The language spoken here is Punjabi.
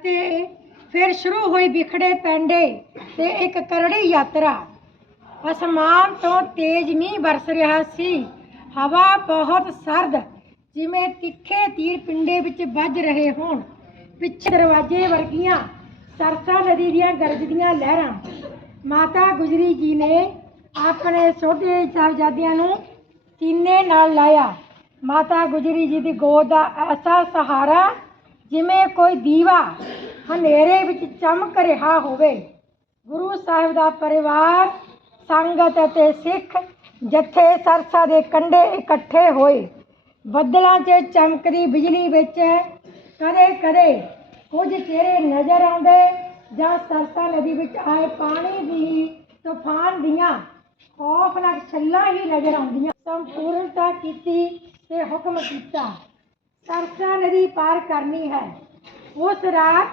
ਅਤੇ ਫਿਰ ਸ਼ੁਰੂ ਹੋਈ ਵਿਖੜੇ ਪੈਂਡੇ ਤੇ ਇੱਕ ਕਰੜੀ ਯਾਤਰਾ। ਅਸਮਾਨ ਤੋਂ ਤੇਜ਼ ਮੀਂਹ ਬਰਸ ਰਿਹਾ ਸੀ। ਹਵਾ ਬਹੁਤ ਸਰਦ, ਜਿਵੇਂ ਤਿੱਖੇ ਤੀਰ ਪਿੰਡੇ ਵਿੱਚ ਵੱਜ ਰਹੇ ਹੋਣ। ਪਿੱਛੇ ਦਰਵਾਜ਼ੇ ਵਰਗੀਆਂ ਸਰਸਾ ਨਦੀ ਦੀਆਂ ਗਰਜਦੀਆਂ ਲਹਿਰਾਂ। ਮਾਤਾ ਗੁਜਰੀ ਜੀ ਨੇ ਆਪਣੇ ਛੋਟੇ ਸਾਹਿਬਜ਼ਾਦਿਆਂ ਨੂੰ ਸੀਨੇ ਨਾਲ ਲਾਇਆ। ਮਾਤਾ ਗੁਜਰੀ ਜੀ ਦੀ ਗੋਦ ਦਾ ਐਸਾ ਸਹਾਰਾ ਜਿਵੇਂ ਕੋਈ ਦੀਵਾ ਹਨੇਰੇ ਵਿੱਚ ਚਮਕ ਰਿਹਾ ਹੋਵੇ। ਗੁਰੂ ਸਾਹਿਬ ਦਾ ਪਰਿਵਾਰ, ਸੰਗਤ ਅਤੇ ਸਿੱਖ ਜਥੇ ਸਰਸਾ ਦੇ ਕੰਢੇ ਇਕੱਠੇ ਹੋਏ। ਬੱਦਲਾਂ 'ਚ ਚਮਕਦੀ ਬਿਜਲੀ ਵਿੱਚ ਕਦੇ ਕਦੇ ਕੁਝ ਚਿਹਰੇ ਨਜ਼ਰ ਆਉਂਦੇ ਜਾਂ ਸਰਸਾ ਨਦੀ ਵਿੱਚ ਆਏ ਪਾਣੀ ਦੀ ਤੂਫਾਨ ਦੀਆਂ ਖੌਫਨਾਕ ਛੱਲਾਂ ਹੀ ਨਜ਼ਰ ਆਉਂਦੀਆਂ। ਸੰਪੂਰਨਤਾ ਕੀਤੀ ਤੇ ਹੁਕਮ ਕੀਤਾ, ਸਰਸਾ ਨਦੀ ਪਾਰ ਕਰਨੀ ਹੈ। ਉਸ ਰਾਤ